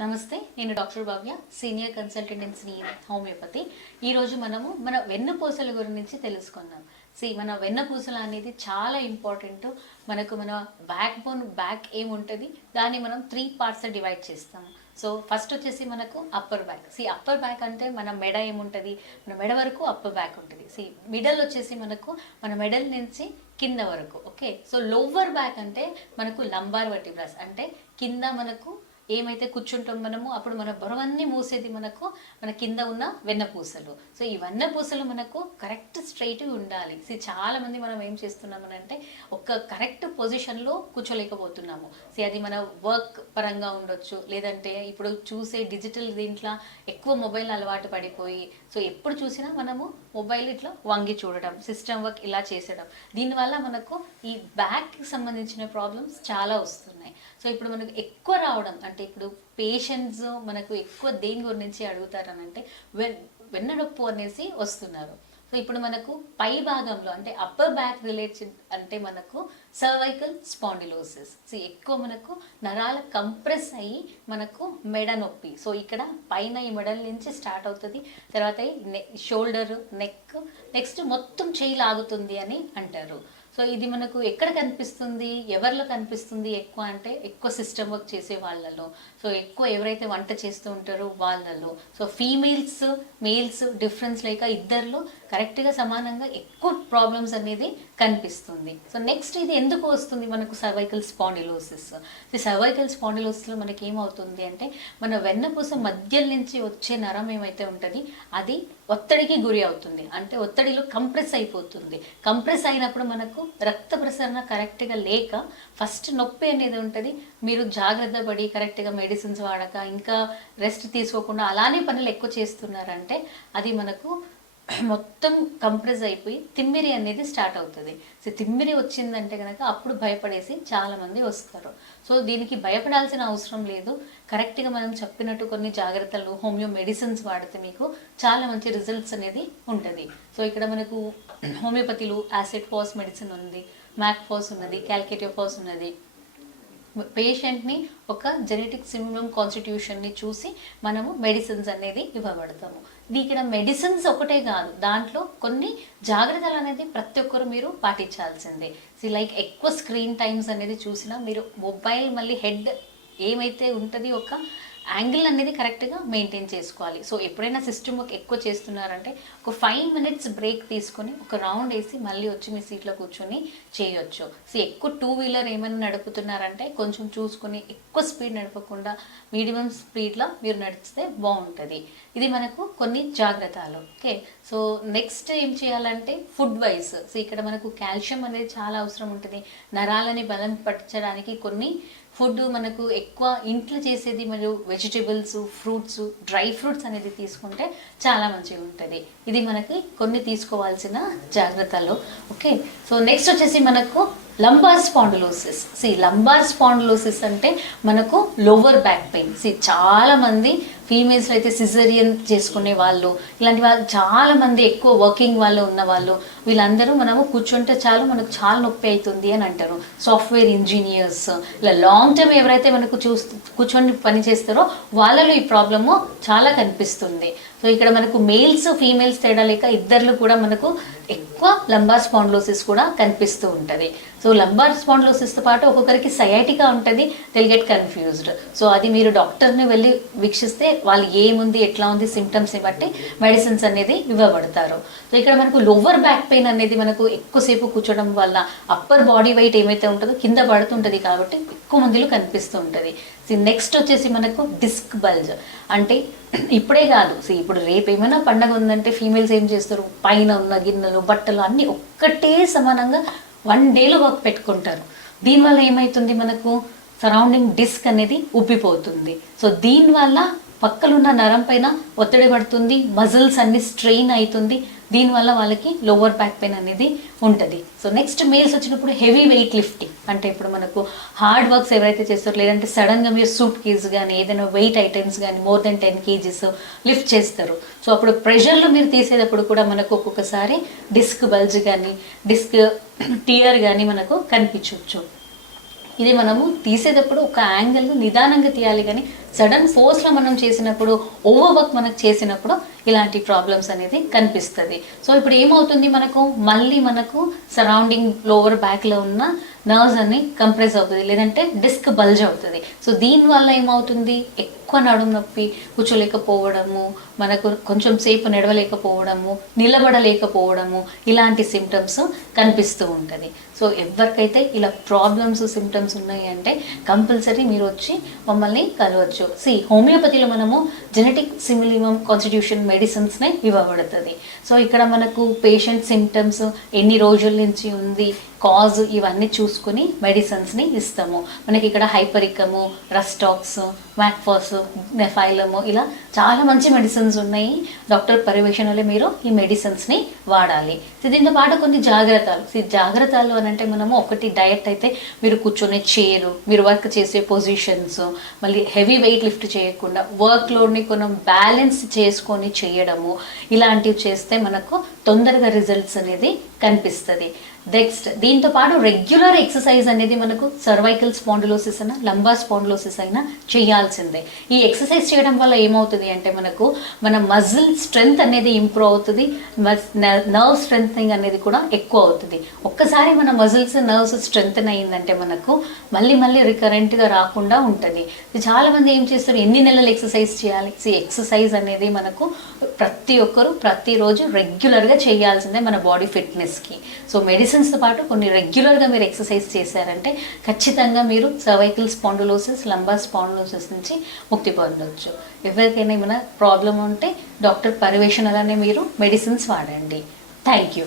నమస్తే, నేను doctor Bhavya, senior consultant in Sneha homeopathy. ఈరోజు మనము మన వెన్నుపూసల గురించి తెలుసుకుందాం. మన వెన్నుపూసలు అనేది చాలా ఇంపార్టెంట్. మన బ్యాక్ ఏముంటుంది, దాన్ని మనం 3 పార్ట్స్ డివైడ్ చేస్తాము. సో ఫస్ట్ వచ్చేసి మనకు అప్పర్ బ్యాక్. అప్పర్ బ్యాక్ అంటే మన మెడ ఏముంటుంది, మన మెడ వరకు అప్పర్ బ్యాక్ ఉంటుంది. మిడల్ వచ్చేసి మనకు మన మెడల్ నుంచి కింద వరకు. ఓకే, సో లోవర్ బ్యాక్ అంటే మనకు లంబార్ వర్టిబ్రాస్, అంటే కింద మనకు ఏమైతే కూర్చుంటాం మనము, అప్పుడు మన బరువన్నీ మూసేది మన కింద ఉన్న వెన్నపూసలు. సో ఈ వెన్నపూసలు మనకు కరెక్ట్ స్ట్రైట్ ఉండాలి. చాలా మంది మనం ఏం చేస్తున్నామని అంటే ఒక కరెక్ట్ పొజిషన్లో కూర్చోలేకపోతున్నాము. అది మన వర్క్ పరంగా ఉండొచ్చు, లేదంటే ఇప్పుడు చూసే డిజిటల్ దీంట్లో ఎక్కువ మొబైల్ అలవాటు పడిపోయి సో ఎప్పుడు చూసినా మనము మొబైల్ ఇట్లా వంగి చూడడం, సిస్టమ్ వర్క్ ఇలా చేసడం, దీనివల్ల మనకు ఈ బ్యాక్కి సంబంధించిన ప్రాబ్లమ్స్ చాలా వస్తున్నాయి. సో ఇప్పుడు మనకు ఎక్కువ రావడం అంటే ఇప్పుడు పేషెంట్స్ మనకు ఎక్కువ దేని గురించి అడుగుతారనంటే వెన్న నొప్పి అనేసి వస్తున్నారు. సో ఇప్పుడు మనకు పై భాగంలో అంటే అప్పర్ బ్యాక్ రిలేటెడ్ అంటే మనకు సర్వైకల్ స్పాండిలోసిస్. ఎక్కువ మనకు నరాల కంప్రెస్ అయ్యి మనకు మెడ నొప్పి. సో ఇక్కడ పైన ఈ మెడల్ నుంచి స్టార్ట్ అవుతుంది, తర్వాత షోల్డర్, నెక్, నెక్స్ట్ మొత్తం చేయి లాగుతుంది అని అంటారు. సో ఇది మనకు ఎక్కడ కనిపిస్తుంది, ఎవరిలో కనిపిస్తుంది ఎక్కువ అంటే ఎక్కువ సిస్టమ్ వర్క్ చేసే వాళ్ళలో, సో ఎక్కువ ఎవరైతే వంట చేస్తూ ఉంటారో వాళ్ళలో. సో ఫీమేల్స్ మేల్స్ డిఫరెన్స్ లేక ఇద్దరిలో కరెక్ట్గా సమానంగా ఎక్కువ ప్రాబ్లమ్స్ అనేది కనిపిస్తుంది. సో నెక్స్ట్ ఇది ఎందుకు వస్తుంది మనకు సర్వైకల్ స్పాండిలోసిస్. ఈ సర్వైకల్ స్పాండిలోసిస్లో మనకి ఏమవుతుంది అంటే మన వెన్నపూస మధ్య నుంచి వచ్చే నరం ఏమైతే ఉంటుంది అది ఒత్తిడికి గురి అవుతుంది, అంటే ఒత్తిడిలో కంప్రెస్ అయిపోతుంది. కంప్రెస్ అయినప్పుడు మనకు రక్త ప్రసరణ కరెక్ట్గా లేక ఫస్ట్ నొప్పి అనేది ఉంటుంది. మీరు జాగ్రత్త పడి కరెక్ట్గా మెడిసిన్స్ వాడక ఇంకా రెస్ట్ తీసుకోకుండా అలానే పనులు ఎక్కువ చేస్తున్నారంటే అది మనకు మొత్తం కంప్రెస్ అయిపోయి తిమ్మిరి అనేది స్టార్ట్ అవుతుంది. సో తిమ్మిరి వచ్చిందంటే కనుక అప్పుడు భయపడేసి చాలామంది వస్తారు. సో దీనికి భయపడాల్సిన అవసరం లేదు. కరెక్ట్గా మనం చెప్పినట్టు కొన్ని జాగ్రత్తలు హోమియో మెడిసిన్స్ వాడితే మీకు చాలా మంచి రిజల్ట్స్ అనేది ఉంటుంది. సో ఇక్కడ మనకు హోమియోపతిలో యాసిడ్ ఫాస్ మెడిసిన్ ఉంది, మ్యాక్ ఫాస్ ఉన్నది, క్యాల్కేటివ్ ఫాస్ ఉన్నది. పేషెంట్ని ఒక జెనెటిక్ సిమ్యూమ్ కాన్స్టిట్యూషన్ని చూసి మనము మెడిసిన్స్ అనేది ఇవ్వబడతాము. ఇది ఇక్కడ మెడిసిన్స్ ఒకటే కాదు, దాంట్లో కొన్ని జాగ్రత్తలు అనేది ప్రతి ఒక్కరు మీరు పాటించాల్సిందే. లైక్ ఎక్కువ స్క్రీన్ టైమ్స్ అనేది చూసినా మీరు మొబైల్ మళ్ళీ హెడ్ ఏమైతే ఉంటుంది ఒక యాంగిల్ అనేది కరెక్ట్గా మెయింటైన్ చేసుకోవాలి. సో ఎప్పుడైనా సిస్టమ్ వర్క్ ఎక్కువ చేస్తున్నారంటే ఒక 5 minutes బ్రేక్ తీసుకొని ఒక రౌండ్ వేసి మళ్ళీ వచ్చి మీ సీట్లో కూర్చొని చేయొచ్చు. సో ఎక్కువ 2-wheeler ఏమైనా నడుపుతున్నారంటే కొంచెం చూసుకొని ఎక్కువ స్పీడ్ నడపకుండా మీడియం స్పీడ్లో మీరు నడిస్తే బాగుంటుంది. ఇది మనకు కొన్ని జాగ్రత్తలు. ఓకే, సో నెక్స్ట్ ఏం చేయాలంటే ఫుడ్ వైజ్. సో ఇక్కడ మనకు కాల్షియం అనేది చాలా అవసరం ఉంటుంది. నరాలని బలం పట్టించడానికి కొన్ని ఫుడ్ మనకు ఎక్కువ ఇంట్లో చేసేది మరియు వెజిటేబుల్స్, ఫ్రూట్స్, డ్రై ఫ్రూట్స్ అనేది తీసుకుంటే చాలా మంచిగా ఉంటుంది. ఇది మనకి కొన్ని తీసుకోవాల్సిన జాగ్రత్తలు. ఓకే, సో నెక్స్ట్ వచ్చేసి మనకు లంబార్ స్పాండిలోసిస్. లంబార్ స్పాండిలోసిస్ అంటే మనకు లోవర్ బ్యాక్ పెయిన్. చాలామంది ఫీమేల్స్లో అయితే సిజరియన్ చేసుకునే వాళ్ళు, ఇలాంటి వాళ్ళు చాలామంది ఎక్కువ వర్కింగ్ వాళ్ళు ఉన్న వాళ్ళు, వీళ్ళందరూ మనము కూర్చుంటే చాలు మనకు చాలా నొప్పి అవుతుంది అని అంటారు. సాఫ్ట్వేర్ ఇంజనీర్స్ ఇలా లాంగ్ టర్మ్ ఎవరైతే మనకు కూర్చొని పని చేస్తారో వాళ్ళలో ఈ ప్రాబ్లము చాలా కనిపిస్తుంది. సో ఇక్కడ మనకు మేల్స్ ఫీమేల్స్ తేడా లేక ఇద్దరు కూడా మనకు ఎక్కువ లంబార్ స్పాండిలోసిస్ కూడా కనిపిస్తూ ఉంటుంది. సో లంబార్ స్పాండిలోసిస్తో పాటు ఒక్కొక్కరికి సయాటికా ఉంటుంది, దిల్ గెట్ కన్ఫ్యూజ్డ్. సో అది మీరు డాక్టర్ని వెళ్ళి వీక్షిస్తే వాళ్ళు ఏముంది ఎట్లా ఉంది సిమ్టమ్స్ని బట్టి మెడిసిన్స్ అనేది ఇవ్వబడతారు. సో ఇక్కడ మనకు లోవర్ బ్యాక్ పెయిన్ అనేది మనకు ఎక్కువసేపు కూర్చోవడం వల్ల అప్పర్ బాడీ వెయిట్ ఏమైతే ఉంటుందో కింద పడుతుంటుంది కాబట్టి ఎక్కువ మందిలో కనిపిస్తూ ఉంటుంది. నెక్స్ట్ వచ్చేసి మనకు డిస్క్ బల్జ్. అంటే ఇప్పుడే కాదు, ఇప్పుడు రేపు ఏమైనా పండగ ఉందంటే ఫీమేల్స్ ఏం చేస్తారు, పైన ఉన్న గిన్నెలు బట్టలు అన్నీ ఒక్కటే సమానంగా 1 dayలో వర్క్ పెట్టుకుంటారు. దీనివల్ల ఏమవుతుంది మనకు సరౌండింగ్ డిస్క్ అనేది ఉబ్బిపోతుంది. సో దీనివల్ల పక్కలున్న నరం పైన ఒత్తిడి పడుతుంది, మజిల్స్ అన్ని స్ట్రెయిన్ అవుతుంది. దీనివల్ల వాళ్ళకి లోవర్ బ్యాక్ పెయిన్ అనేది ఉంటుంది. సో నెక్స్ట్ మేల్స్ వచ్చినప్పుడు హెవీ వెయిట్ లిఫ్టింగ్. అంటే ఇప్పుడు మనకు హార్డ్ వర్క్స్ ఎవరైతే చేస్తారో, లేదంటే సడన్గా మీరు సూట్ కేస్ కానీ ఏదైనా వెయిట్ ఐటమ్స్ కానీ మోర్ దెన్ 10 kgs లిఫ్ట్ చేస్తారు. సో అప్పుడు ప్రెషర్లో మీరు తీసేటప్పుడు కూడా మనకు ఒక్కొక్కసారి డిస్క్ బల్జ్ కానీ డిస్క్ టియర్ కానీ మనకు కనిపించవచ్చు. ఇది మనము తీసేటప్పుడు ఒక యాంగిల్ను నిదానంగా తీయాలి, కానీ సడన్ ఫోర్స్లో మనం చేసినప్పుడు, ఓవర్ వర్క్ మనకు చేసినప్పుడు ఇలాంటి ప్రాబ్లమ్స్ అనేది కనిపిస్తుంది. సో ఇప్పుడు ఏమవుతుంది, మళ్ళీ మనకు సరౌండింగ్ లోవర్ బ్యాక్లో ఉన్న నర్వ్స్ అన్ని కంప్రెస్ అవుతుంది, లేదంటే డిస్క్ బల్జ్ అవుతుంది. సో దీనివల్ల ఏమవుతుంది, ఎక్కువ నడుము నొప్పి, కూర్చోలేకపోవడము, మనకు కొంచెం సేపు నడవలేకపోవడము, నిలబడలేకపోవడము, ఇలాంటి సిమ్టమ్స్ కనిపిస్తూ ఉంటుంది. సో ఎవరికైతే ఇలా ప్రాబ్లమ్స్ సిమ్టమ్స్ ఉన్నాయి అంటే కంపల్సరీ మీరు వచ్చి మమ్మల్ని కలవచ్చు. హోమియోపతిలో మనము జెనెటిక్ సిమిలిమం కాన్స్టిట్యూషన్ మెడిసిన్స్నే ఇవ్వబడుతుంది. సో ఇక్కడ మనకు పేషెంట్ సిమ్టమ్స్ ఎన్ని రోజుల నుంచి ఉంది, కాజ్, ఇవన్నీ చూసుకుని మెడిసిన్స్ని ఇస్తాము. మనకి ఇక్కడ హైపరికము, రస్టాక్స్, వ్యాక్ఫాస్, నెఫైలము, ఇలా చాలా మంచి మెడిసిన్స్ ఉన్నాయి. డాక్టర్ పర్యవేక్షణలో మీరు ఈ మెడిసిన్స్ని వాడాలి. దీంతో పాటు కొన్ని జాగ్రత్తలు అని అంటే మనము ఒకటి డయట్ అయితే మీరు కూర్చొని చైరు, మీరు వర్క్ చేసే పొజిషన్స్, మళ్ళీ హెవీ వెయిట్ లిఫ్ట్ చేయకుండా వర్క్ లోడ్ని కొంచెం బ్యాలెన్స్ చేసుకొని చేయడము, ఇలాంటివి చేస్తే మనకు తొందరగా రిజల్ట్స్ అనేది కనిపిస్తుంది. నెక్స్ట్ దీంతో పాటు రెగ్యులర్ ఎక్సర్సైజ్ అనేది మనకు సర్వైకల్ స్పాండిలోసిస్ అయినా లంబార్ స్పాండిలోసిస్ అయినా చేయాల్సిందే. ఈ ఎక్సర్సైజ్ చేయడం వల్ల ఏమవుతుంది అంటే మన మజిల్ స్ట్రెంగ్త్ అనేది ఇంప్రూవ్ అవుతుంది, నర్వ్ స్ట్రెంగ్తనింగ్ అనేది కూడా ఎక్కువ అవుతుంది. ఒక్కసారి మన మజిల్స్ నర్వ్స్ స్ట్రెంగ్తన్ అయ్యిందంటే మళ్ళీ రికరెంట్గా రాకుండా ఉంటుంది. చాలామంది ఏం చేస్తారు, ఎన్ని నెలలు ఎక్సర్సైజ్ చేయాలి? ఎక్సర్సైజ్ అనేది మనకు ప్రతి ఒక్కరు ప్రతిరోజు రెగ్యులర్గా చేయాల్సిందే మన బాడీ ఫిట్నెస్కి. సో మెడిసిన్స్తో పాటు కొన్ని రెగ్యులర్గా మీరు ఎక్సర్సైజ్ చేశారంటే ఖచ్చితంగా మీరు సర్వైకల్ స్పాండిలోసిస్, లంబార్ స్పాండిలోసిస్ నుంచి ముక్తి పొందవచ్చు. ఎవరికైనా ఏమైనా ప్రాబ్లం ఉంటే డాక్టర్ పర్యవేక్షణలోనే మీరు మెడిసిన్స్ వాడండి. Thank you.